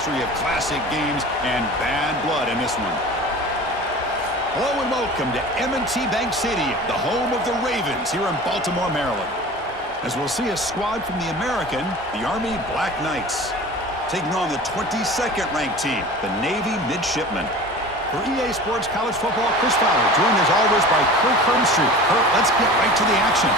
history of classic games and bad blood in this one. Hello and welcome to M&T Bank Stadium, the home of the Ravens here in Baltimore, Maryland. As we'll see a squad from the American, the Army Black Knights, taking on the 22nd ranked team, the Navy Midshipmen. For EA Sports College Football, Chris Fowler, joined as always by Kirk Hermstreet. Kirk, let's get right to the action.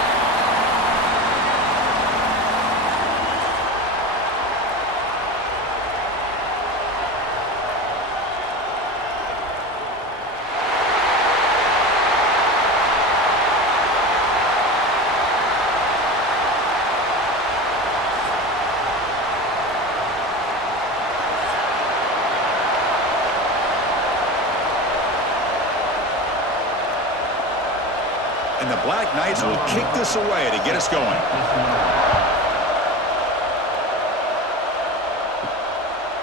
And the Black Knights will kick this away to get us going.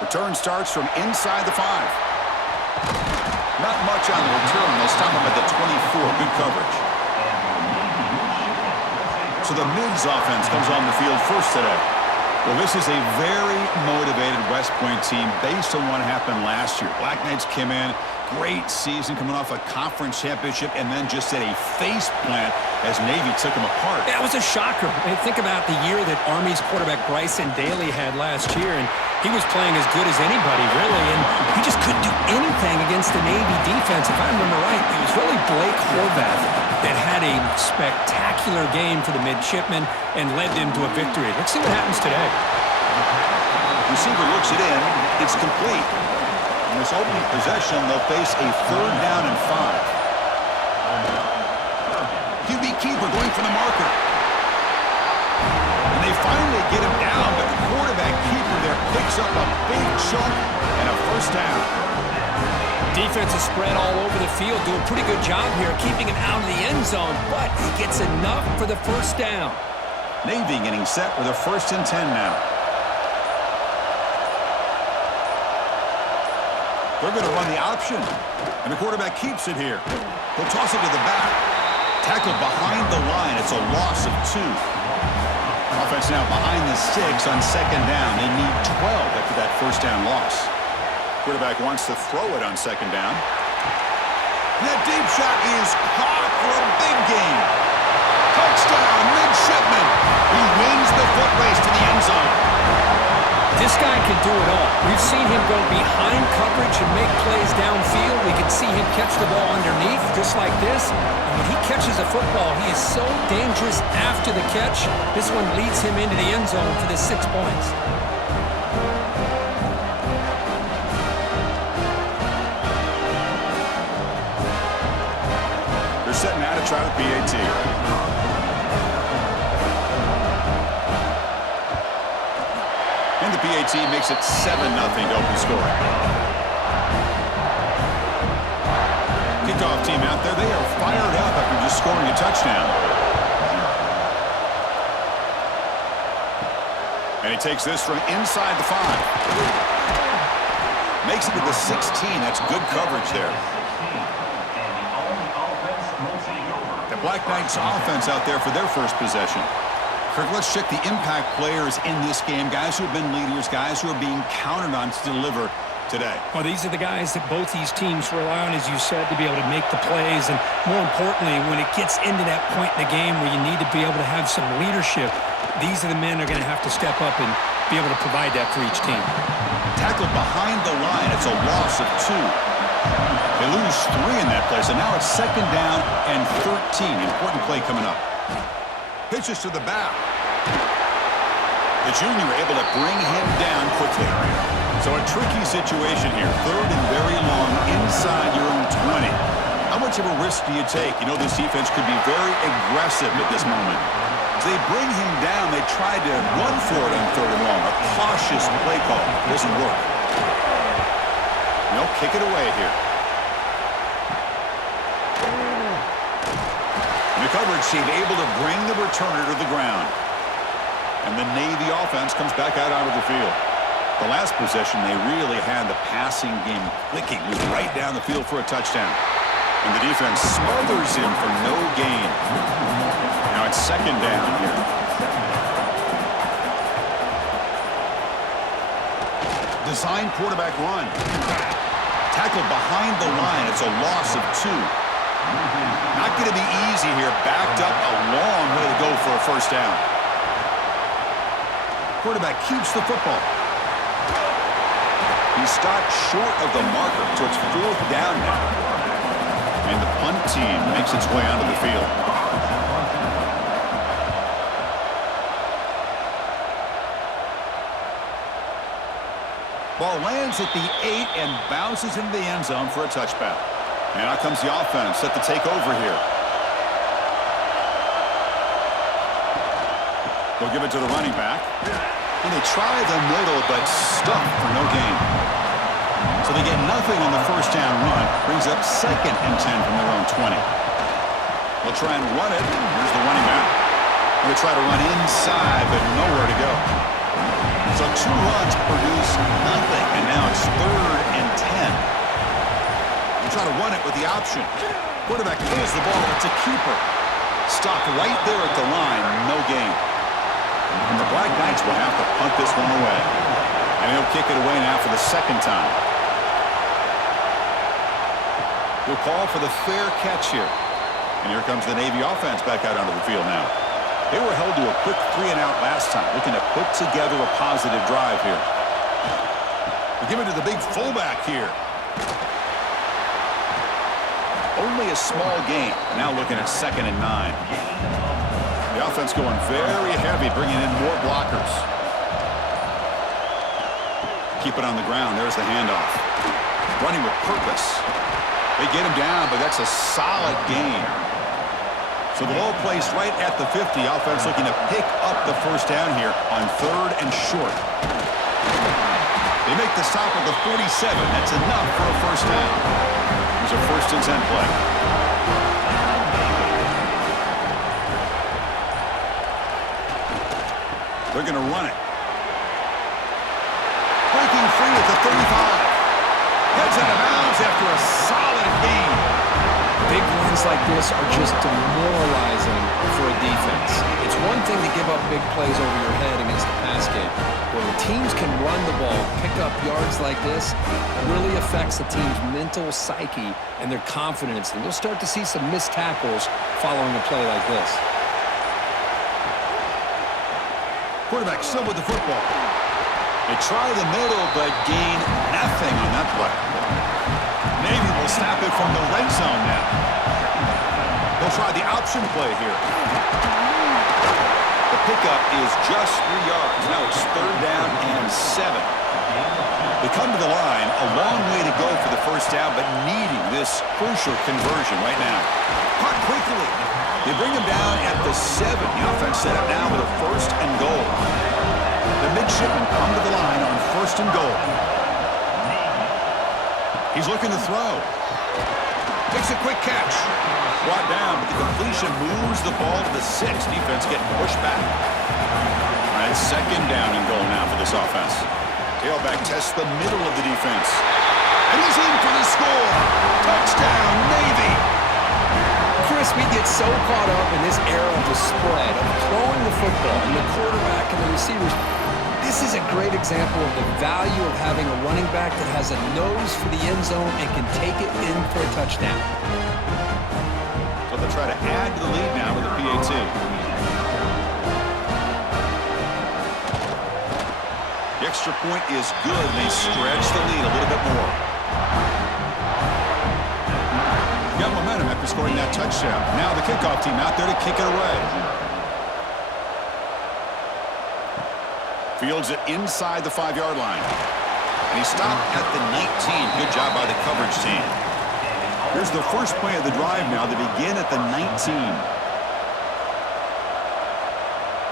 Return starts from inside the 5. Not much on the return. They'll stop him at the 24. Good coverage. So the Mids offense comes on the field first today. Well, this is a very motivated West Point team based on what happened last year. Black Knights came in, great season coming off a conference championship, and then just did a face plant as Navy took them apart. Yeah, it was a shocker. I mean, think about the year that Army's quarterback Bryson Daly had last year, and he was playing as good as anybody, really, and he just couldn't do anything against the Navy defense. If I remember right, it was really Blake Horvath that had a spectacular game for the Midshipmen and led them to a victory. Let's see what happens today. Receiver looks it in. It's complete. In this opening possession, they'll face a 3rd down and 5. QB keeper going for the marker. And they finally get him down, but the quarterback keeper there picks up a big chunk and a 1st down. Defense is spread all over the field, do a pretty good job here keeping him out of the end zone, but he gets enough for the 1st down. Navy getting set with a 1st and 10 now. They're going to run the option, and the quarterback keeps it here. He'll toss it to the back. Tackled behind the line. It's a loss of 2. Offense now behind the 6 on 2nd down. They need 12 after that 1st down loss. Quarterback wants to throw it on 2nd down. That deep shot is caught for a big gain. Touchdown, Midshipmen. He wins the foot race to the end zone. This guy can do it all. We've seen him go behind coverage and make plays downfield. We can see him catch the ball underneath, just like this. And when he catches a football, he is so dangerous after the catch. This one leads him into the end zone for the 6 points. They're setting out to try the PAT. And the PAT makes it 7-0 to open scoring. Kickoff team out there. They are fired up after just scoring a touchdown. And he takes this from inside the 5. Makes it to the 16. That's good coverage there. The Black Knights offense out there for their first possession. Kirk, let's check the impact players in this game. Guys who have been leaders, guys who are being counted on to deliver today. Well, these are the guys that both these teams rely on, as you said, to be able to make the plays. And more importantly, when it gets into that point in the game where you need to be able to have some leadership, these are the men that are going to have to step up and be able to provide that for each team. Tackled behind the line. It's a loss of 2. They lose 3 in that play, so now it's 2nd down and 13. Important play coming up. Pitches to the back. The junior able to bring him down quickly. So a tricky situation here. 3rd and very long inside your own 20. How much of a risk do you take? You know this defense could be very aggressive at this moment. As they bring him down, they tried to run for it on 3rd and long. A cautious play call. Doesn't work. No, kick it away here. The coverage team able to bring the returner to the ground. And the Navy offense comes back out onto the field. The last possession, they really had the passing game clicking. It was right down the field for a touchdown. And the defense smothers him for no gain. Now it's 2nd down here. design quarterback run. Tackled behind the line. It's a loss of 2. Not going to be easy here. Backed up a long way to go for a first down. Quarterback keeps the football. He stopped short of the marker, so it's 4th down now. And the punt team makes its way onto the field. Ball lands at the 8 and bounces into the end zone for a touchback. And out comes the offense set to take over here. They'll give it to the running back. And they try the middle, but stuck for no gain. So they get nothing on the first down run. Brings up 2nd and 10 from their own 20. They'll try and run it. Here's the running back. They try to run inside, but nowhere to go. So 2 runs produce nothing, and now it's 3rd and 10. They try to run it with the option. Quarterback pulls the ball. It's a keeper. Stopped right there at the line. No gain. And the Black Knights will have to punt this one away. And he'll kick it away now for the 2nd time. He'll call for the fair catch here. And here comes the Navy offense back out onto the field now. They were held to a quick 3-and-out last time, looking to put together a positive drive here. We give it to the big fullback here. Only a small gain. Now looking at 2nd and 9. The offense going very heavy, bringing in more blockers. Keep it on the ground. There's the handoff. Running with purpose. They get him down, but that's a solid gain. So the ball placed right at the 50. Offense looking to pick up the first down here on 3rd and short. They make the stop at the 47. That's enough for a first down. There's a 1st and 10 play. They're going to run it. Breaking free at the 35. Heads out of bounds after a solid gain. Big runs like this are just demoralizing for a defense. It's one thing to give up big plays over your head against the pass game. When teams can run the ball, pick up yards like this, it really affects the team's mental psyche and their confidence. And you'll start to see some missed tackles following a play like this. Quarterback still with the football. They try the middle, but gain nothing on that play. Navy will snap it from the red zone now. They'll try the option play here. The pickup is just 3 yards. Now it's 3rd down and 7. They come to the line, a long way to go for the first down, but needing this crucial conversion right now. Caught quickly. They bring him down at the 7. The offense set up now with a 1st and goal. The Midshipmen come to the line on 1st and goal. He's looking to throw. Takes a quick catch. Brought down. The completion moves the ball to the 6. Defense getting pushed back. All right, 2nd down and goal now for this offense. Tailback tests the middle of the defense. And he's in for the score. Touchdown, Navy. Chris, we get so caught up in this era of the spread, of throwing the football, and the quarterback and the receivers. This is a great example of the value of having a running back that has a nose for the end zone and can take it in for a touchdown. So they'll try to add to the lead now with the PAT. The extra point is good. They stretch the lead a little bit more. Got momentum after scoring that touchdown. Now the kickoff team out there to kick it away. Fields it inside the 5-yard line. And he stopped at the 19. Good job by the coverage team. Here's the first play of the drive now. They begin at the 19.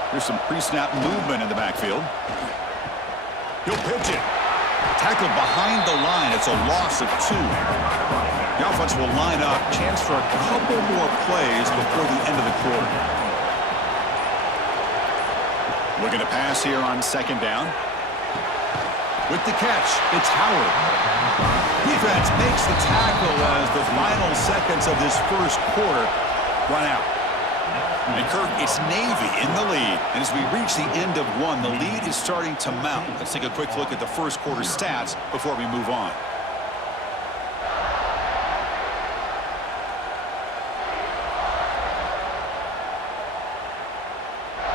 Here's some pre-snap movement in the backfield. He'll pitch it. Tackled behind the line. It's a loss of 2. The offense will line up. Chance for a couple more plays before the end of the quarter. Looking to pass here on 2nd down. With the catch, it's Howard. Defense makes the tackle as the final seconds of this first quarter run out. And Kirk, it's Navy in the lead. And as we reach the end of one, the lead is starting to mount. Let's take a quick look at the first quarter stats before we move on.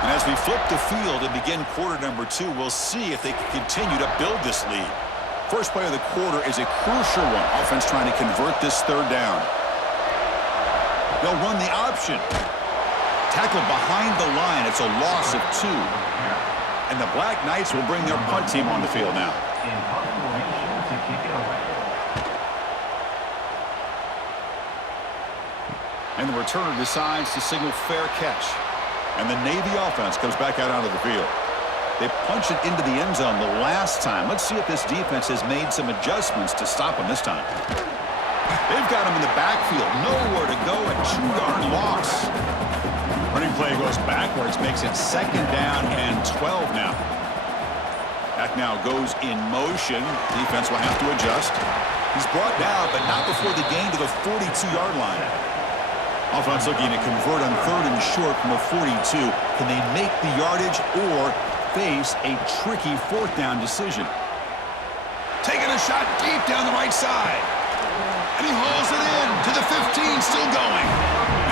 And as we flip the field and begin quarter number 2, we'll see if they can continue to build this lead. First play of the quarter is a crucial one. Offense trying to convert this third down. They'll run the option. Tackled behind the line. It's a loss of 2. And the Black Knights will bring their punt team on the field now. And the returner decides to signal fair catch. And the Navy offense comes back out onto the field. They punched it into the end zone the last time. Let's see if this defense has made some adjustments to stop them this time. They've got him in the backfield. Nowhere to go. A 2-yard loss. Running play goes backwards, makes it second down and 12 now. Back now goes in motion. Defense will have to adjust. He's brought down, but not before the gain to the 42-yard line. Offense looking to convert on 3rd and short from the 42. Can they make the yardage or face a tricky 4th down decision? Taking a shot deep down the right side. And he hauls it in to the 15, still going.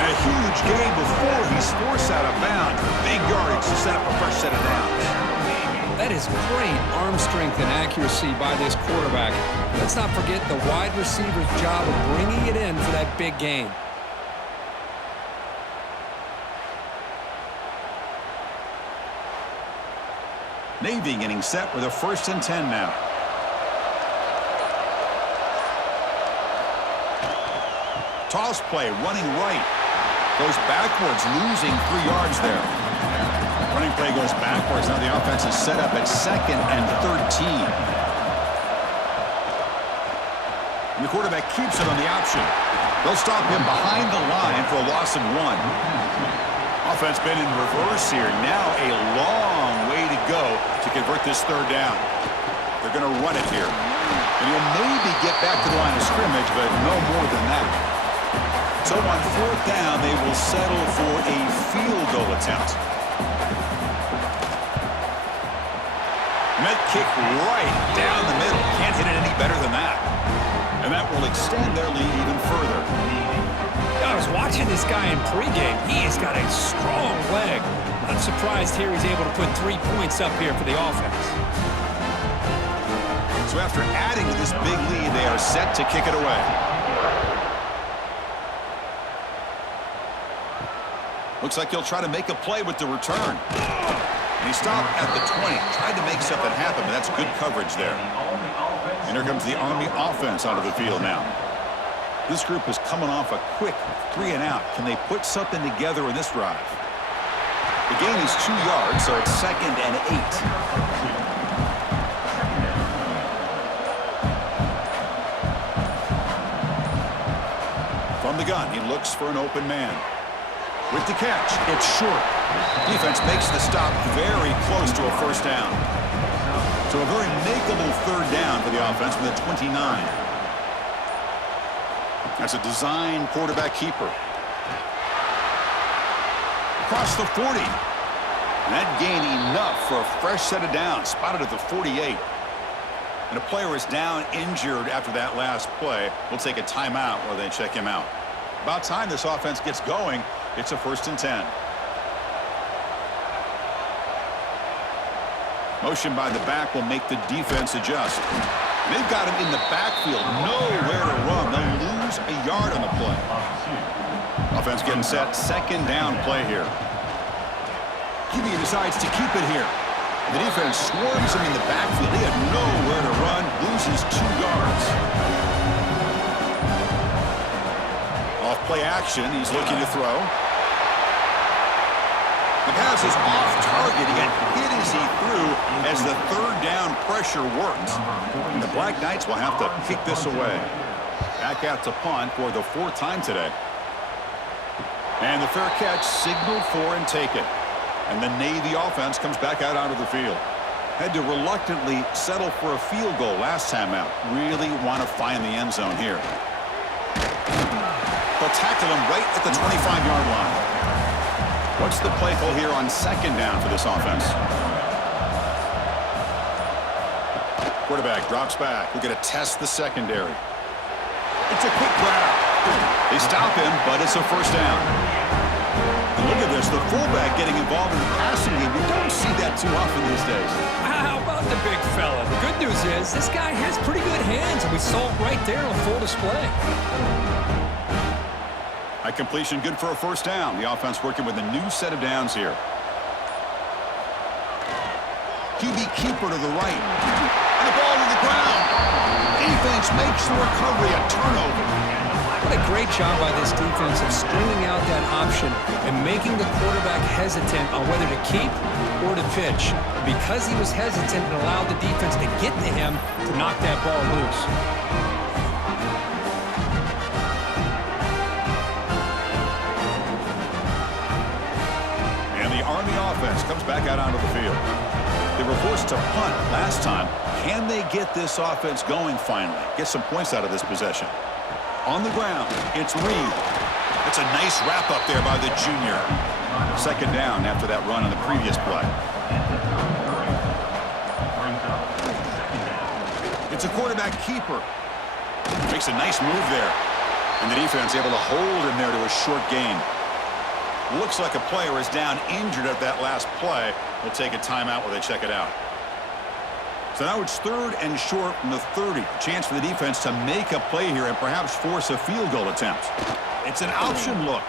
And a huge gain before he's forced out of bounds. Big yardage to set up a fresh set of downs. That is great arm strength and accuracy by this quarterback. Let's not forget the wide receiver's job of bringing it in for that big gain. Navy getting set with a 1st and 10 now. Toss play, running right. Goes backwards, losing 3 yards there. Running play goes backwards. Now the offense is set up at 2nd and 13. And the quarterback keeps it on the option. They'll stop him behind the line for a loss of 1. Offense been in reverse here. Now a long way to go to convert this 3rd down. They're going to run it here. And he'll maybe get back to the line of scrimmage, but no more than that. So on 4th down, they will settle for a field goal attempt. Net kick right down the middle. Can't hit it any better than that. And that will extend their lead even further. I was watching this guy in pregame. He has got a strong leg. Not surprised here he's able to put 3 points up here for the offense. So after adding to this big lead, they are set to kick it away. Looks like he'll try to make a play with the return. And he stopped at the 20. Tried to make something happen, but that's good coverage there. And here comes the Army offense out of the field now. This group is coming off a quick 3-and-out. Can they put something together in this drive? The gain is 2 yards, so it's 2nd and 8. From the gun, he looks for an open man. With the catch, it's short. Defense makes the stop very close to a 1st down. So a very makeable 3rd down for the offense with a 29. That's a design quarterback keeper. Across the 40. And that gain enough for a fresh set of downs. Spotted at the 48. And a player is down injured after that last play. We'll take a timeout while they check him out. About time this offense gets going. It's a 1st and 10. Motion by the back will make the defense adjust. And they've got him in the backfield. Nowhere to run. They'll lose a yard on the play. Offense getting set. 2nd down play here. QB decides to keep it here. The defense swarms him in the backfield. He had nowhere to run. Loses 2 yards. Off play action. He's looking to throw. The pass is off target. He got hit as he threw as the 3rd down pressure worked. And the Black Knights will have to kick this away. Back out to punt for the 4th time today. And the fair catch signaled for and taken. And the Navy offense comes back out onto the field. Had to reluctantly settle for a field goal last time out. Really want to find the end zone here. They'll tackle him right at the 25-yard line. What's the play call here on second down for this offense? Quarterback drops back. We're going to test the secondary. It's a quick grab. They stop him, but it's a first down. And look at this, the fullback getting involved in the passing game. You don't see that too often these days. How about the big fella? The good news is this guy has pretty good hands, and we saw it right there on full display. High completion, good for a first down. The offense working with a new set of downs here. QB keeper to the right. And the ball to the ground. Defense makes the recovery a turnover. What a great job by this defense of stringing out that option and making the quarterback hesitant on whether to keep or to pitch. Because he was hesitant, it allowed the defense to get to him to knock that ball loose. And the Army offense comes back out onto the field. They were forced to punt last time. Can they get this offense going finally? Get some points out of this possession. On the ground, it's Reed. It's a nice wrap up there by the junior. Second down after that run on the previous play. It's a quarterback keeper. Makes a nice move there. And the defense able to hold him there to a short gain. Looks like a player is down injured at that last play. We'll take a timeout while they check it out. So now it's third and short from the 30. A chance for the defense to make a play here and perhaps force a field goal attempt. It's an option look.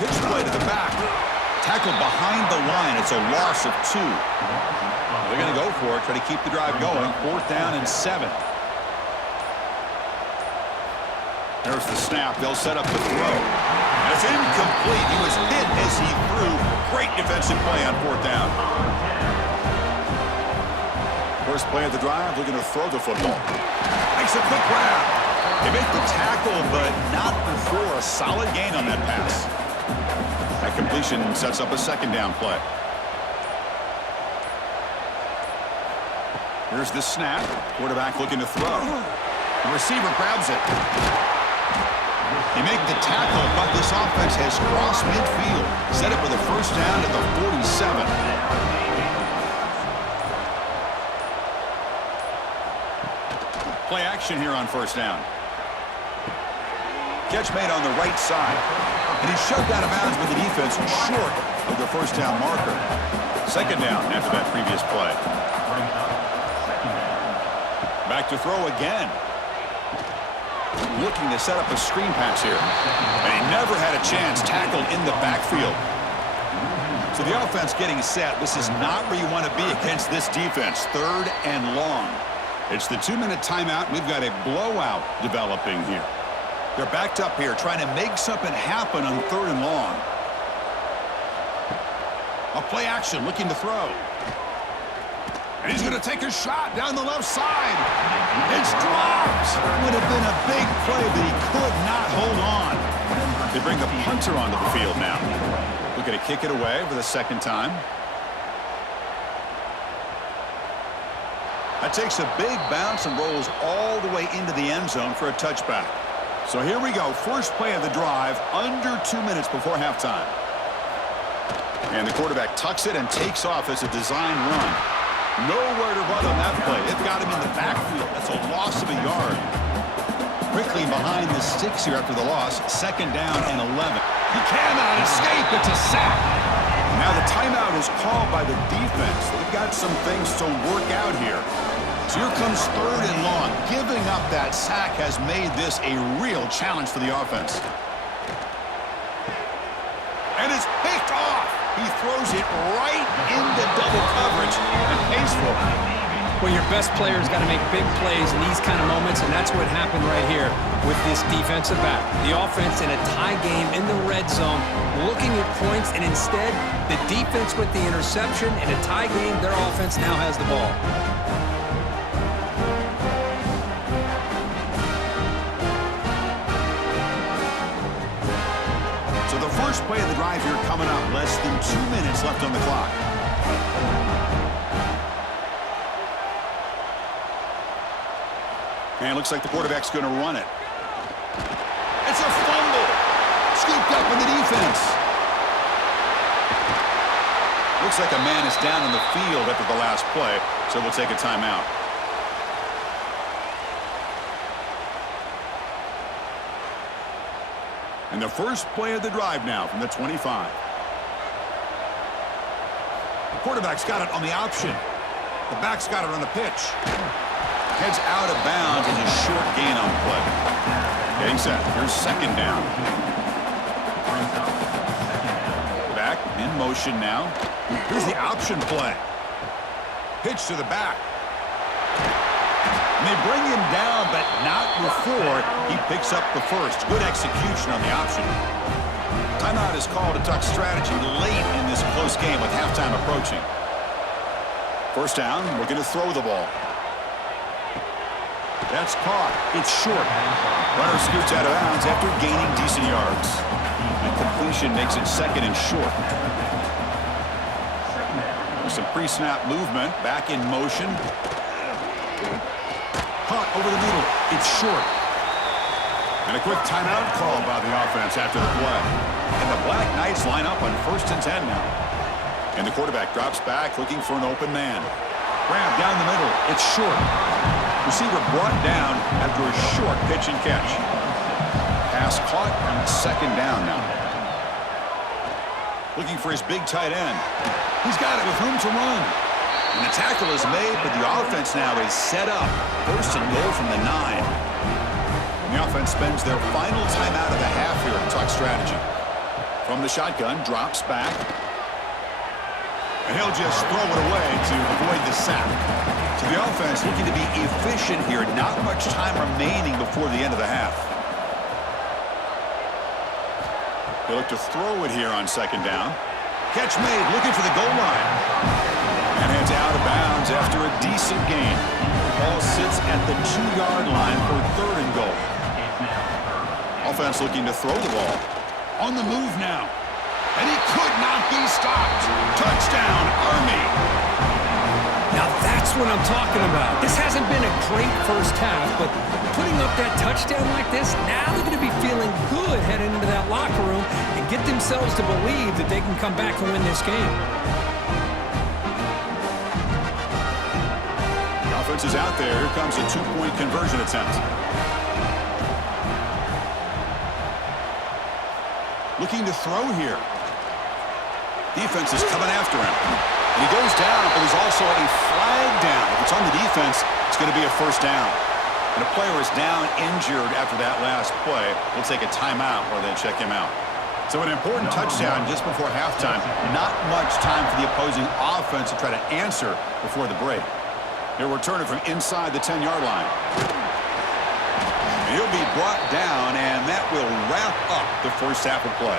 Pitch play to the back. Tackled behind the line. It's a loss of 2. They're going to go for it, try to keep the drive going. 4th down and 7. There's the snap. They'll set up the throw. And it's incomplete. He was hit as he threw. Great defensive play on 4th down. First play of the drive, looking to throw the football. Makes a quick grab. They make the tackle, but not before a solid gain on that pass. That completion sets up a second down play. Here's the snap. Quarterback looking to throw. The receiver grabs it. They make the tackle, but this offense has crossed midfield. Set up with a first down at the 47. Play action here on first down. Catch made on the right side. And he's shoved out of bounds with the defense short of the first down marker. Second down after that previous play. Back to throw again. Looking to set up a screen pass here. And he never had a chance tackled in the backfield. So the offense getting set. This is not where you want to be against this defense. 3rd and long. It's the 2-minute timeout. We've got a blowout developing here. They're backed up here trying to make something happen on 3rd and long. A play action looking to throw. And he's going to take a shot down the left side. It's dropped. Would have been a big play, but he could not hold on. They bring the punter onto the field now. Looking to kick it away for the second time. That takes a big bounce and rolls all the way into the end zone for a touchback. So here we go. First play of the drive, under 2 minutes before halftime. And the quarterback tucks it and takes off as a design run. Nowhere to run on that play. They've got him in the backfield. That's a loss of a yard. Quickly behind the sticks here after the loss. Second down and 11. He cannot escape. It's a sack. Now the timeout is called by the defense. They've got some things to work out here. So here comes 3rd and long. Giving up that sack has made this a real challenge for the offense. And it's picked off. He throws it right into double coverage and pays for it. Well, your best player's got to make big plays in these kind of moments, and that's what happened right here with this defensive back. The offense in a tie game in the red zone, looking at points, and instead, the defense with the interception. In a tie game, their offense now has the ball. So the first play of the drive here coming up. Less than 2 minutes left on the clock. And it looks like the quarterback's going to run it. It's a fumble. Scooped up in the defense. Looks like a man is down on the field after the last play, so we'll take a timeout. And the first play of the drive now from the 25. The quarterback's got it on the option. The back's got it on the pitch. Heads out of bounds and a short gain on the play. Getting set. Here's second down. Back in motion now. Here's the option play. Pitch to the back. And they bring him down, but not before he picks up the first. Good execution on the option. Timeout is called to talk strategy late in this close game with halftime approaching. First down, we're going to throw the ball. That's caught. It's short. Runner scoots out of bounds after gaining decent yards. And completion makes it second and short. There's some pre-snap movement. Back in motion. Caught over the middle. It's short. And a quick timeout call by the offense after the play. And the Black Knights line up on 1st and 10 now. And the quarterback drops back looking for an open man. Grab down the middle. It's short. Receiver brought down after a short pitch and catch. Pass caught and second down now. Looking for his big tight end. He's got it with room to run. And the tackle is made, but the offense now is set up. 1st and goal from the 9. And the offense spends their final timeout of the half here to talk strategy. From the shotgun, drops back. And he'll just throw it away to avoid the sack. So the offense looking to be efficient here. Not much time remaining before the end of the half. They look to throw it here on second down. Catch made, looking for the goal line. And heads out of bounds after a decent gain. Ball sits at the 2-yard line for 3rd and goal. Offense looking to throw the ball. On the move now. And he could not be stopped. Touchdown, Army. Now that's what I'm talking about. This hasn't been a great first half, but putting up that touchdown like this, now they're going to be feeling good heading into that locker room and get themselves to believe that they can come back and win this game. The offense is out there. Here comes a 2-point conversion attempt. Looking to throw here. Defense is coming after him. And he goes down, but there's also a flag down. If it's on the defense, it's going to be a 1st down. And a player is down injured after that last play. We'll take a timeout or then check him out. So an important touchdown just before halftime. Not much time for the opposing offense to try to answer before the break. He'll return it from inside the 10-yard line. And he'll be brought down, and that will wrap up the first half of play.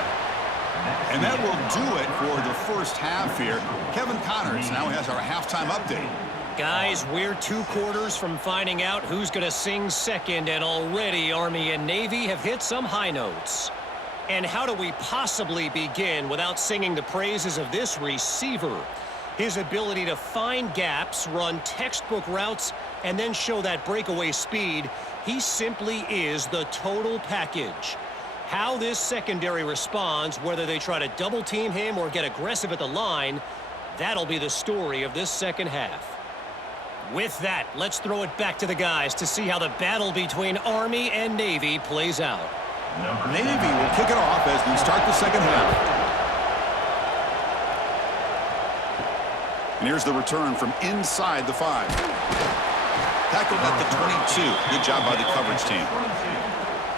And that will do it for the first half here. Kevin Connors now has our halftime update. Guys, we're 2 quarters from finding out who's going to sing second, and already Army and Navy have hit some high notes. And how do we possibly begin without singing the praises of this receiver? His ability to find gaps, run textbook routes, and then show that breakaway speed. He simply is the total package. How this secondary responds, whether they try to double-team him or get aggressive at the line, that'll be the story of this second half. With that, let's throw it back to the guys to see how the battle between Army and Navy plays out. Navy will kick it off as we start the second half. And here's the return from inside the 5. Tackled at the 22. Good job by the coverage team.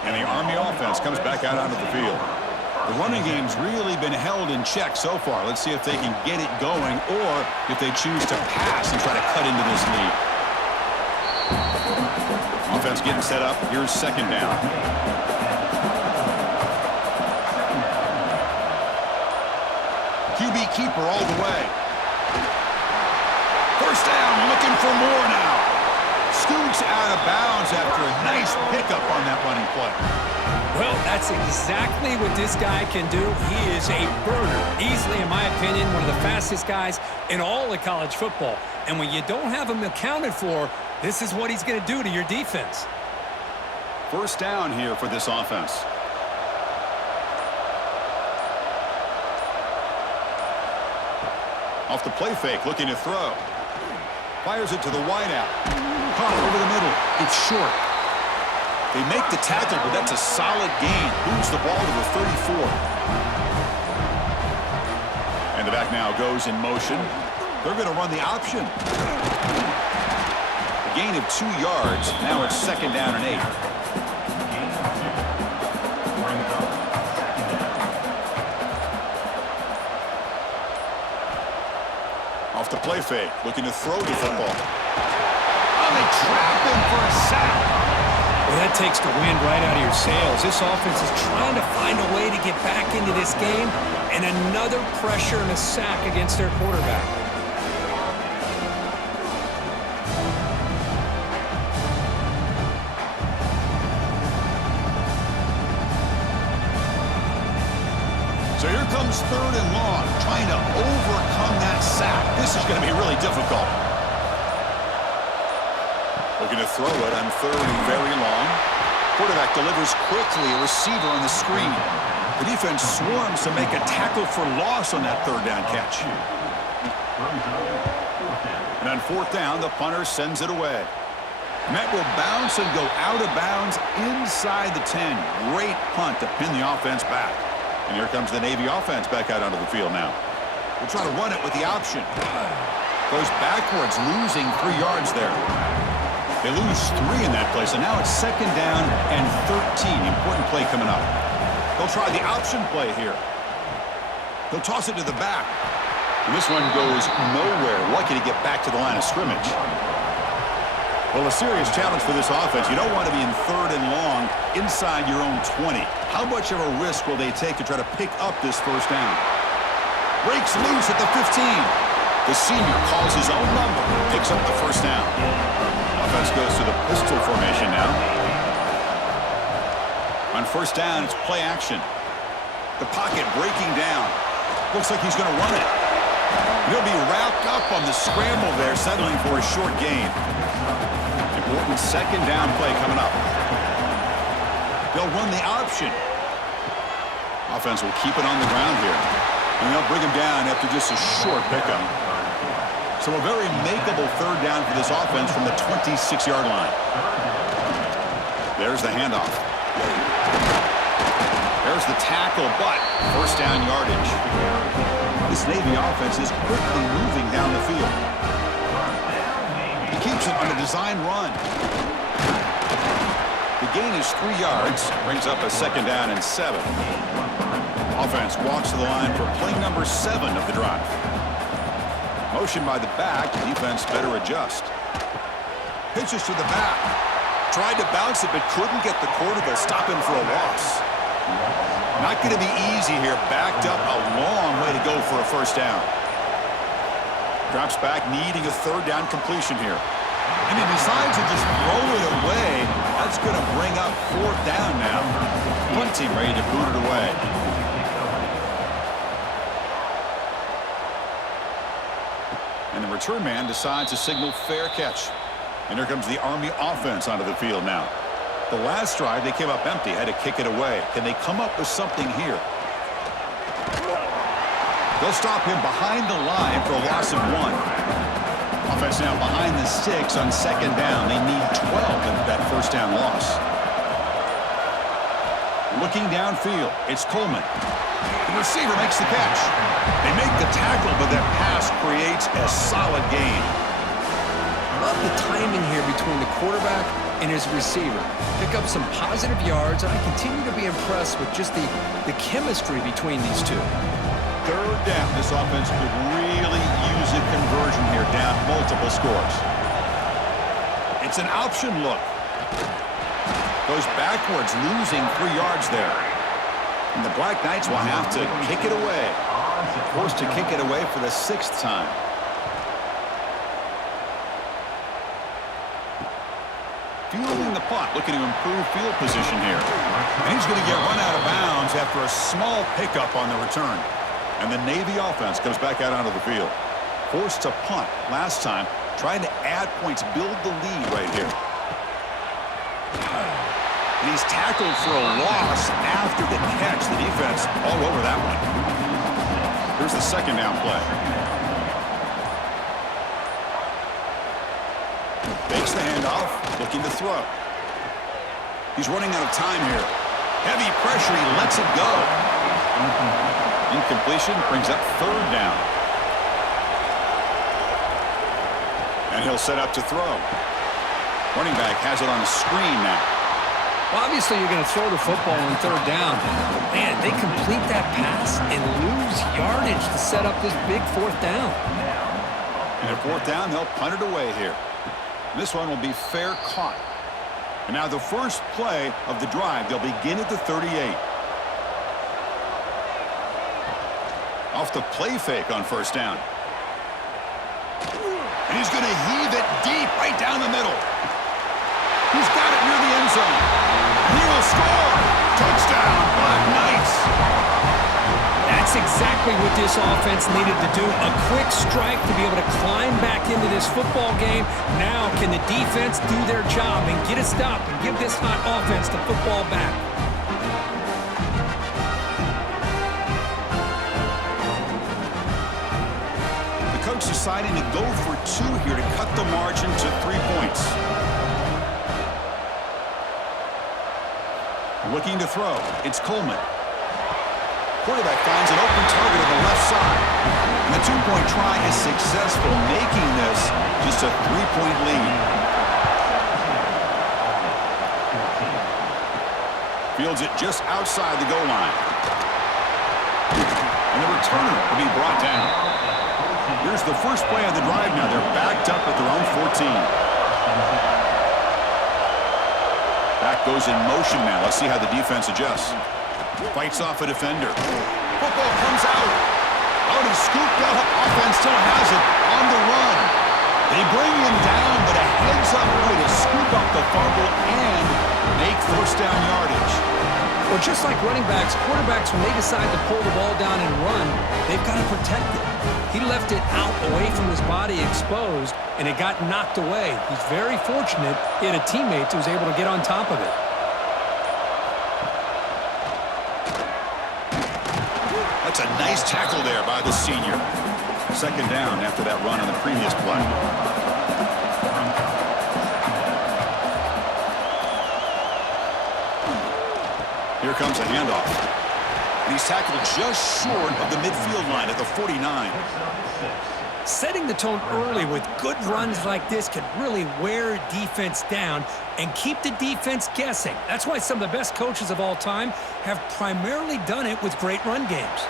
And the Army offense comes back out onto the field. The running game's really been held in check so far. Let's see if they can get it going or if they choose to pass and try to cut into this lead. Offense getting set up. Here's second down. QB keeper all the way. First down, looking for more now. Scoots out of bounds after a nice pickup on that running play. Well, that's exactly what this guy can do. He is a burner. Easily, in my opinion, one of the fastest guys in all of college football. And when you don't have him accounted for, this is what he's going to do to your defense. First down here for this offense. Off the play fake, looking to throw. Fires it to the wideout. Caught over the middle. It's short. They make the tackle, but that's a solid gain. Moves the ball to the 34. And the back now goes in motion. They're going to run the option. A gain of 2 yards. Now it's 2nd down and 8. Off the play fake, looking to throw the football. Oh, they trap him for a sack. Well, that takes the wind right out of your sails. This offense is trying to find a way to get back into this game, and another pressure and a sack against their quarterback. So here comes 3rd and long, trying to overcome that sack. This is going to be really difficult. Looking to throw it on 3rd and very long. Quarterback delivers quickly, a receiver on the screen. The defense swarms to make a tackle for loss on that 3rd down catch. And on 4th down, the punter sends it away. Met will bounce and go out of bounds inside the 10. Great punt to pin the offense back. And here comes the Navy offense back out onto the field now. We'll try to run it with the option. Goes backwards, losing 3 yards there. They lose 3 in that play, so now it's 2nd down and 13. Important play coming up. They'll try the option play here. They'll toss it to the back. And this one goes nowhere. Lucky to get back to the line of scrimmage. Well, a serious challenge for this offense. You don't want to be in 3rd and long inside your own 20. How much of a risk will they take to try to pick up this 1st down? Breaks loose at the 15. The senior calls his own number, picks up the 1st down. Offense goes to the pistol formation now. On 1st down, it's play action. The pocket breaking down. Looks like he's going to run it. He'll be wrapped up on the scramble there, settling for a short gain. Important 2nd down play coming up. They'll run the option. Offense will keep it on the ground here. And they'll bring him down after just a short pickup. So a very makeable 3rd down for this offense from the 26-yard line. There's the handoff. There's the tackle, but 1st down yardage. This Navy offense is quickly moving down the field. He keeps it on a design run. The gain is 3 yards, brings up a 2nd down and 7. Offense walks to the line for play number 7 of the drive. Motion by the back, defense better adjust. Pitches to the back. Tried to bounce it, but couldn't get the quarterback. Stop him for a loss. Not going to be easy here. Backed up a long way to go for a 1st down. Drops back, needing a 3rd down completion here. And he decides to just throw it away. That's going to bring up 4th down now. Punt team ready to boot it away. And the return man decides to signal fair catch. And here comes the Army offense onto the field now. The last drive, they came up empty, had to kick it away. Can they come up with something here? They'll stop him behind the line for a loss of 1. Offense now behind the 6 on 2nd down. They need 12 after that 1st down loss. Looking downfield, it's Coleman. The receiver makes the catch. They make the tackle, but that pass creates a solid gain. Love the timing here between the quarterback and his receiver. Pick up some positive yards, and I continue to be impressed with just the chemistry between these two. 3rd down. This offense could really use a conversion here, down multiple scores. It's an option look. Goes backwards, losing 3 yards there. And the Black Knights will have to kick it away. Forced to kick it away for the 6th time. Fielding the punt, looking to improve field position here. And he's going to get run out of bounds after a small pickup on the return. And the Navy offense comes back out onto the field. Forced to punt last time, trying to add points, build the lead right here. And he's tackled for a loss after the catch. The defense all over that one. Here's the 2nd down play. Makes the handoff, looking to throw. He's running out of time here. Heavy pressure, he lets it go. Incompletion brings up third down. And he'll set up to throw. Running back has it on the screen now. Well, obviously, you're going to throw the football on third down. Man, they complete that pass and lose yardage to set up this big fourth down. And at fourth down, they'll punt it away here. This one will be fair caught. And now the first play of the drive, they'll begin at the 38. Off the play fake on first down. And he's going to heave it deep right down the middle. He's got it near the end zone. And he will score. Touchdown, Black Knights. That's exactly what this offense needed to do. A quick strike to be able to climb back into this football game. Now can the defense do their job and get a stop and give this hot offense the football back? The coach deciding to go for two here to cut the margin to 3 points. Looking to throw. It's Coleman. Quarterback finds an open target on the left side. And the two-point try is successful, making this just a 3-point lead. Fields it just outside the goal line. And the returner will be brought down. Here's the first play of the drive now. They're backed up at their own 14. Back goes in motion now. Let's see how the defense adjusts. Fights off a defender. Football comes out. Out and scooped up. Offense still has it on the run. They bring him down, but a heads-up way to scoop up the fumble and make first down yardage. Well, just like running backs, quarterbacks, when they decide to pull the ball down and run, they've got to protect it. He left it out away from his body exposed, and it got knocked away. He's very fortunate he had a teammate who was able to get on top of it. That's a nice tackle there by the senior. Second down after that run on the previous play. Here comes a handoff. And he's tackled just short of the midfield line at the 49. Setting the tone early with good runs like this can really wear defense down and keep the defense guessing. That's why some of the best coaches of all time have primarily done it with great run games.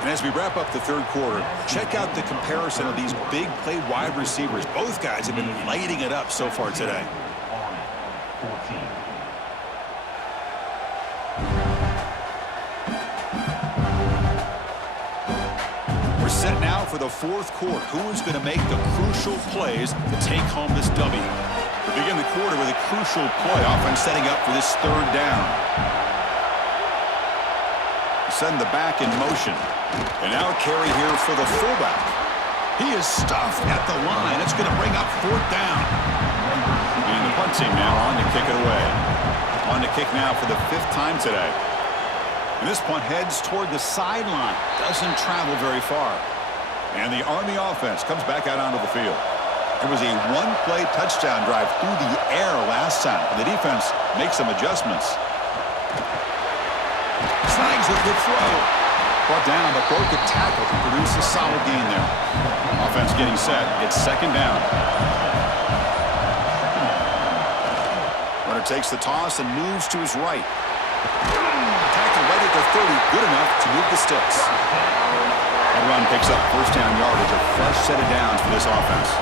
And as we wrap up the third quarter, check out the comparison of these big play wide receivers. Both guys have been lighting it up so far today. We're set now for the fourth quarter. Who is going to make the crucial plays to take home this W? We begin the quarter with a crucial play. Offense setting up for this third down. Send the back in motion. And now a carry here for the fullback. He is stuffed at the line. It's going to bring up fourth down. And the punt team now on to kick it away. On to kick now for the fifth time today. And this punt heads toward the sideline. Doesn't travel very far. And the Army offense comes back out onto the field. It was a one-play touchdown drive through the air last time. And the defense makes some adjustments. Snags a good throw. Brought down, but broke the tackle to produce a solid gain there. Offense getting set. It's second down. Runner takes the toss and moves to his right. Tackle right at the 30. Good enough to move the sticks. That run picks up first down yardage. A fresh set of downs for this offense.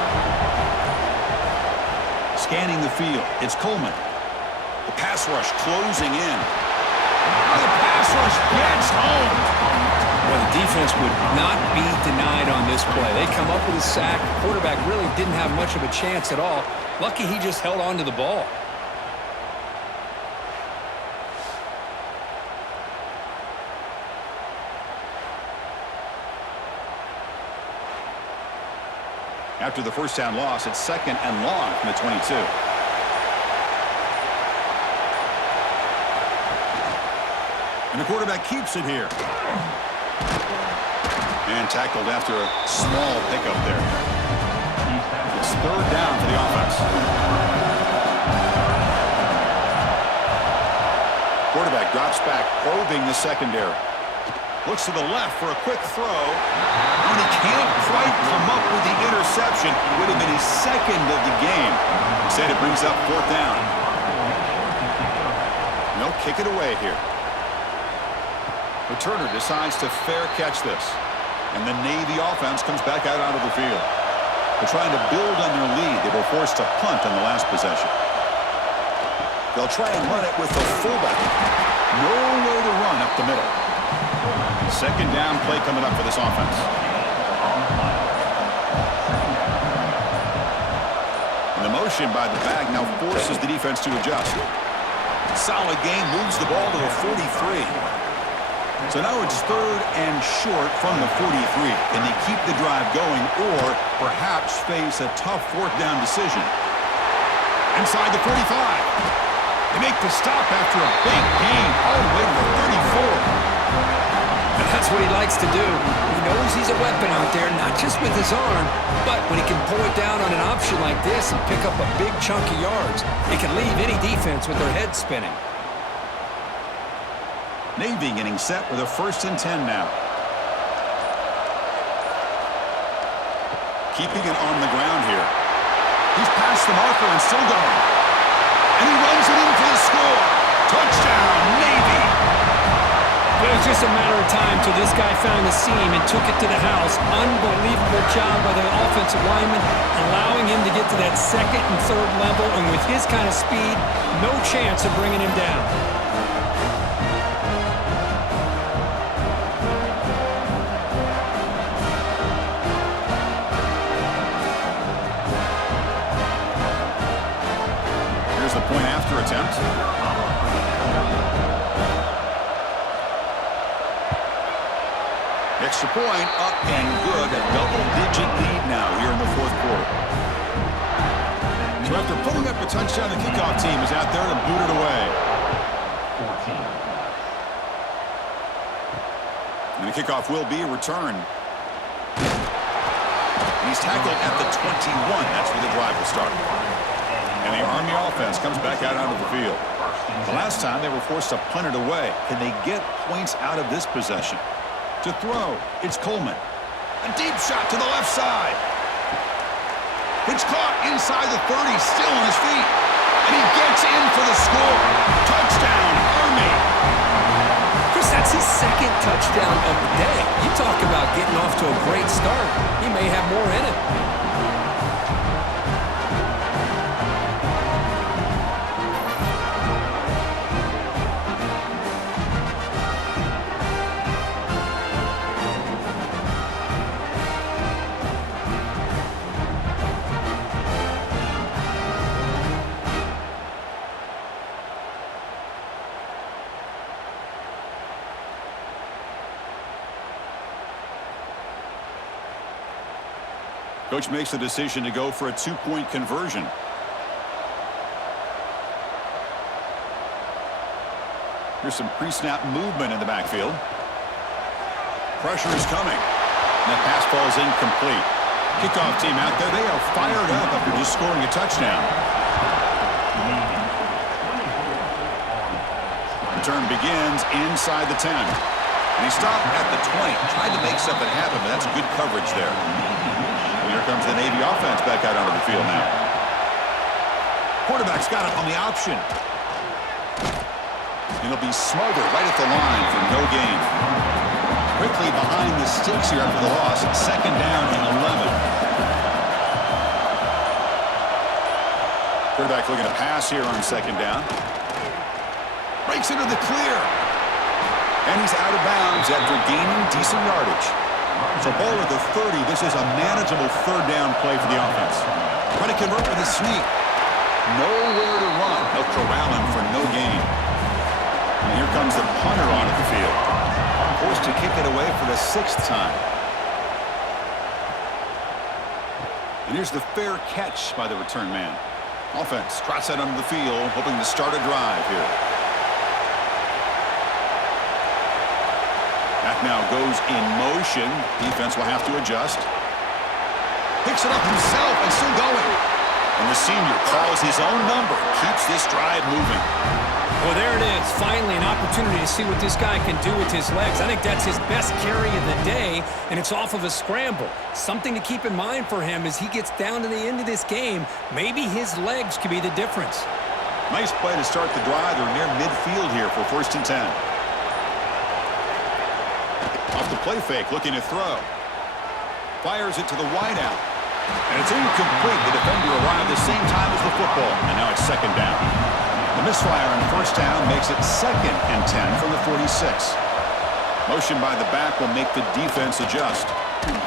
Scanning the field. It's Coleman. The pass rush closing in. The pass rush gets home. Well, the defense would not be denied on this play. They come up with a sack. The quarterback really didn't have much of a chance at all. Lucky he just held on to the ball. After the first down loss, it's second and long from the 22. And the quarterback keeps it here. And tackled after a small pickup there. It's third down for the offense. Quarterback drops back, probing the secondary. Looks to the left for a quick throw. And he can't quite come up with the interception. Would have been his second of the game. Instead, it brings up fourth down. They'll kick it away here. Returner decides to fair catch this. And the Navy offense comes back out onto the field. They're trying to build on their lead. They were forced to punt on the last possession. They'll try and run it with the fullback. Nowhere to run up the middle. Second down play coming up for this offense. And the motion by the back now forces the defense to adjust. Solid game, moves the ball to the 43. So now it's third and short from the 43. Can they keep the drive going or perhaps face a tough fourth down decision? Inside the 45. They make the stop after a big gain all the way to the 34. And that's what he likes to do. He knows he's a weapon out there, not just with his arm, but when he can pull it down on an option like this and pick up a big chunk of yards, it can leave any defense with their head spinning. Navy getting set with a 1st and 10 now. Keeping it on the ground here. He's past the marker and still going. And he runs it in for the score. Touchdown, Navy! It was just a matter of time till this guy found the seam and took it to the house. Unbelievable job by the offensive lineman, allowing him to get to that second and third level, and with his kind of speed, no chance of bringing him down. Here's the point after attempt. Extra point up and good. A double-digit lead now here in the fourth quarter. So after pulling up a touchdown, the kickoff team is out there to boot it away. And the kickoff will be a return. And he's tackled at the 21. That's where the drive will start. And the Army offense comes back out onto the field. The last time they were forced to punt it away. Can they get points out of this possession? To throw, it's Coleman. A deep shot to the left side. It's caught inside the 30, still on his feet. And he gets in for the score. Touchdown, Army. Chris, that's his second touchdown of the day. You talk about getting off to a great start. He may have more in it. Coach makes the decision to go for a 2-point conversion. Here's some pre-snap movement in the backfield. Pressure is coming. And that pass falls incomplete. Kickoff team out there, they are fired up after just scoring a touchdown. Return begins inside the 10. And he stopped at the 20. Tried to make something happen, but that's good coverage there. Here comes the Navy offense back out onto the field now. Quarterback's got it on the option. And he'll be smothered right at the line for no gain. Quickly behind the sticks here after the loss. Second down and 11. Quarterback looking to pass here on second down. Breaks into the clear. And he's out of bounds after gaining decent yardage. So ball at the 30. This is a manageable third down play for the offense. Trying to convert with a sneak. Nowhere to run. They'll corral him for no gain. And here comes the punter onto the field. Forced to kick it away for the 6th time. And here's the fair catch by the return man. Offense trots out onto the field, hoping to start a drive here. Back now goes in motion. Defense will have to adjust. Picks it up himself and still going. And the senior calls his own number. Keeps this drive moving. Well, there it is. Finally, an opportunity to see what this guy can do with his legs. I think that's his best carry of the day, and it's off of a scramble. Something to keep in mind for him as he gets down to the end of this game. Maybe his legs could be the difference. Nice play to start the drive. They're near midfield here for 1st and 10. Off the play fake, looking to throw. Fires it to the wideout. And it's incomplete. The defender arrived the same time as the football. And now it's 2nd down. The misfire on 1st down makes it 2nd and 10 from the 46. Motion by the back will make the defense adjust.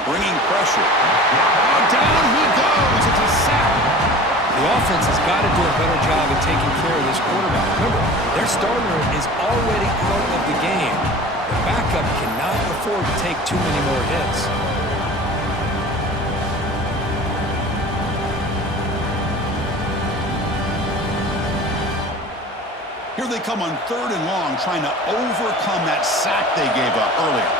Bringing pressure. Oh, down he goes. It's a sack. The offense has got to do a better job of taking care of this quarterback. Remember, their starter is already out of the game. The backup cannot afford to take too many more hits. Here they come on 3rd and long, trying to overcome that sack they gave up earlier.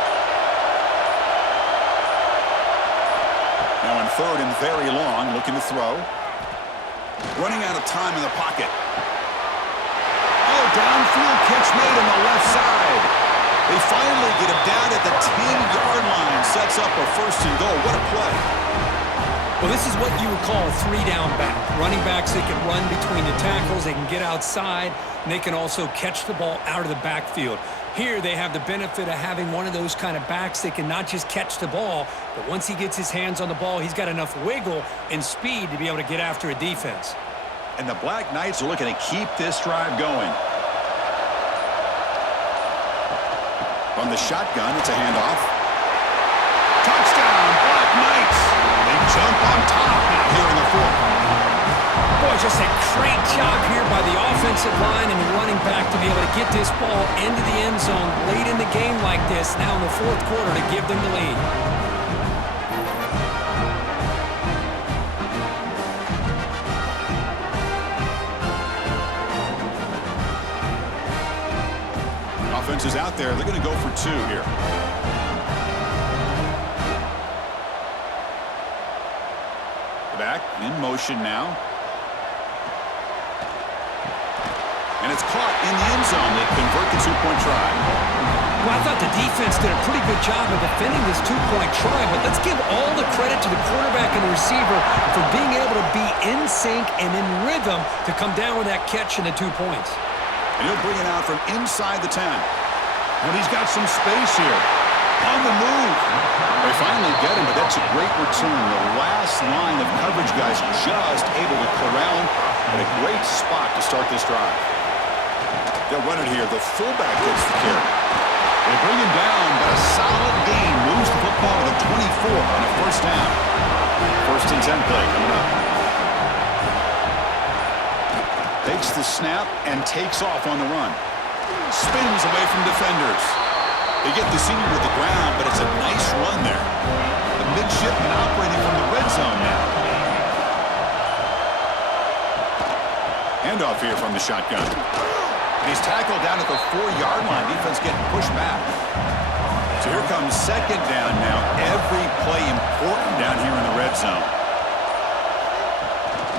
Now on 3rd and very long, looking to throw. Running out of time in the pocket. Oh, downfield catch made on the left side. They finally get him down at the 10-yard line. Sets up a 1st and goal. What a play. Well, this is what you would call a 3-down back. Running backs, they can run between the tackles, they can get outside, and they can also catch the ball out of the backfield. Here, they have the benefit of having one of those kind of backs that can not just catch the ball, but once he gets his hands on the ball, he's got enough wiggle and speed to be able to get after a defense. And the Black Knights are looking to keep this drive going. From the shotgun, it's a handoff. Touchdown, Black Knights! They jump on top now here in the 4th. Boy, just a great job here by the offensive line and the running back to be able to get this ball into the end zone late in the game like this, now in the 4th quarter, to give them the lead. Offense is out there. They're going to go for 2 here. Back in motion now. And it's caught in the end zone. They convert the 2-point try. Well, I thought the defense did a pretty good job of defending this 2-point try, but let's give all the credit to the quarterback and the receiver for being able to be in sync and in rhythm to come down with that catch and the 2 points. And he'll bring it out from inside the 10. And he's got some space here. On the move. They finally get him, but that's a great return. The last line of coverage guys just able to corral him. And a great spot to start this drive. They'll run it here. The fullback gets the carry. They bring him down, but a solid gain moves the football to the 24 on a 1st down. 1st and 10 play coming up. Takes the snap and takes off on the run. Spins away from defenders. They get the senior to the ground, but it's a nice run there. The midshipmen operating from the red zone now. Handoff here from the shotgun. And he's tackled down at the 4-yard line. Defense getting pushed back. So here comes 2nd down now. Every play important down here in the red zone.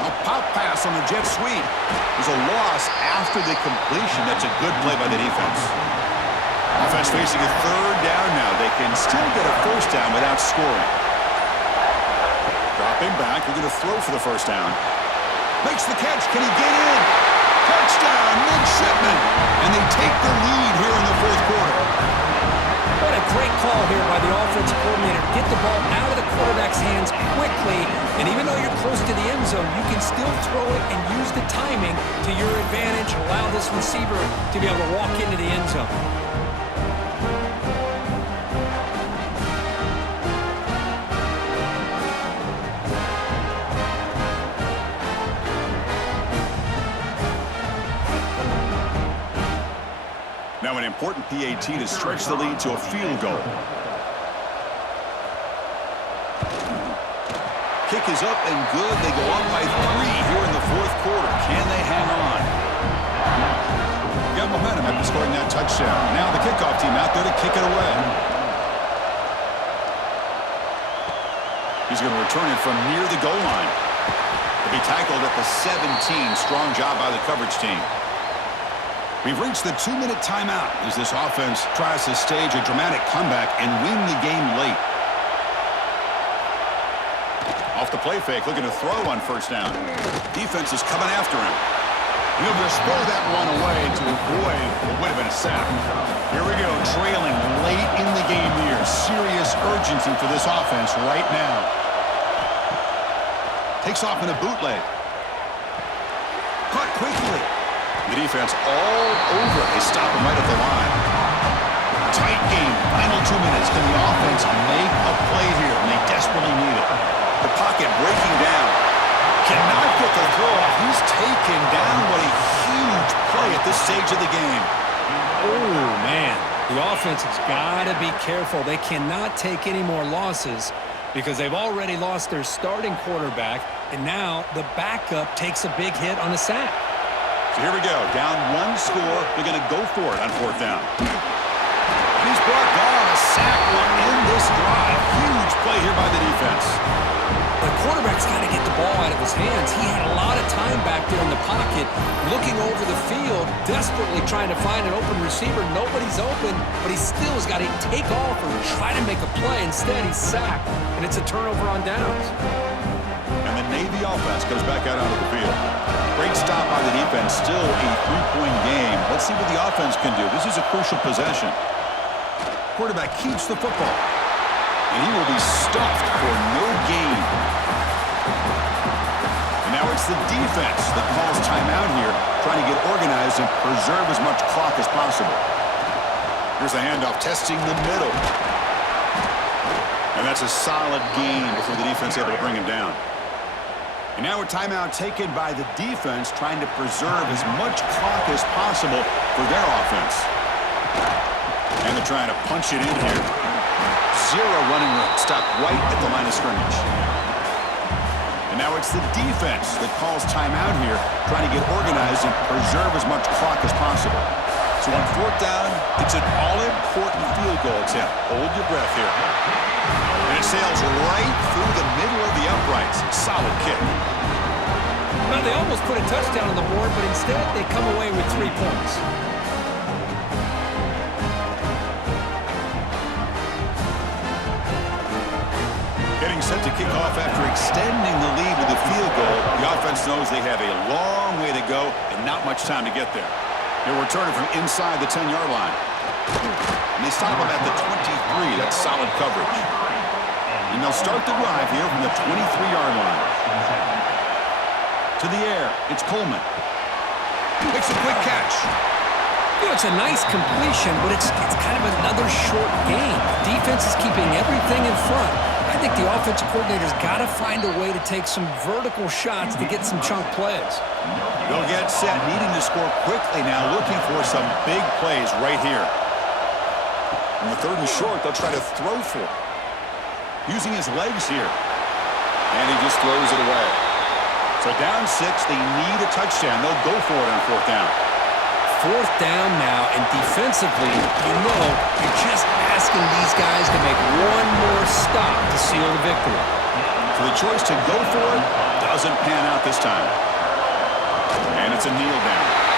A pop pass on the jet sweep. There's a loss after the completion. That's a good play by the defense. Offense facing a 3rd down now. They can still get a 1st down without scoring. Dropping back. They're going to throw for the 1st down. Makes the catch. Can he get in? Touchdown, Midshipmen. And they take the lead here in the 4th quarter. What a great call here by the offensive coordinator. Get the ball out of the quarterback's hands quickly. And even though you're close to the end zone, you can still throw it and use the timing to your advantage. Allow this receiver to be able to walk into the end zone. Now an important PAT to stretch the lead to a field goal. Kick is up and good. They go up by 3 here in the 4th quarter. Can they hang on? Got momentum after scoring that touchdown. Now the kickoff team out there to kick it away. He's going to return it from near the goal line. He'll be tackled at the 17. Strong job by the coverage team. We've reached the 2-minute timeout as this offense tries to stage a dramatic comeback and win the game late. Off the play fake, looking to throw on first down. Defense is coming after him. He'll just throw that one away to avoid what would have been a sack. Here we go, trailing late in the game here. Serious urgency for this offense right now. Takes off in a bootleg. Caught quickly. The defense all over. They stop him right at the line. Tight game. Final 2 minutes. Can the offense make a play here? And they desperately need it. The pocket breaking down. Cannot get the throw off. He's taken down. What a huge play at this stage of the game. Oh, man. The offense has got to be careful. They cannot take any more losses because they've already lost their starting quarterback, and now the backup takes a big hit on a sack. So here we go. Down 1 score. They're going to go for it on 4th down. He's brought down. A sack will end this drive. Huge play here by the defense. The quarterback's got to get the ball out of his hands. He had a lot of time back there in the pocket, looking over the field, desperately trying to find an open receiver. Nobody's open, but he still has got to take off or try to make a play. Instead, he's sacked, and it's a turnover on downs. And the Navy offense comes back out onto the field. Great stop by the defense. Still a 3-point game. Let's see what the offense can do. This is a crucial possession. Quarterback keeps the football. And he will be stuffed for no gain. And now it's the defense that calls timeout here, trying to get organized and preserve as much clock as possible. Here's the handoff, testing the middle. And that's a solid gain before the defense able to bring him down. And now a timeout taken by the defense, trying to preserve as much clock as possible for their offense. And they're trying to punch it in here. 0 running room, stopped right at the line of scrimmage. And now it's the defense that calls timeout here, trying to get organized and preserve as much clock as possible. So on 4th down, it's an all-important field goal attempt. Hold your breath here. And it sails right through the middle of the uprights. Solid kick. Well, they almost put a touchdown on the board, but instead they come away with 3 points. Getting set to kick off after extending the lead with a field goal. The offense knows they have a long way to go and not much time to get there. They'll return it from inside the 10-yard line. And they stop him at the 23. That's solid coverage. And they'll start the drive here from the 23-yard line. To the air, it's Coleman. Makes a quick catch. You know, it's a nice completion, but it's kind of another short game. The defense is keeping everything in front. I think the offensive coordinator's got to find a way to take some vertical shots to get some chunk plays. They'll get set, needing to score quickly now, looking for some big plays right here. On the 3rd and short, they'll try to throw for it. Using his legs here. And he just throws it away. So down 6, they need a touchdown. They'll go for it on 4th down. 4th down now, and defensively, you know, you're just asking these guys to make one more stop to seal the victory. So the choice to go for it doesn't pan out this time. And it's a kneel down.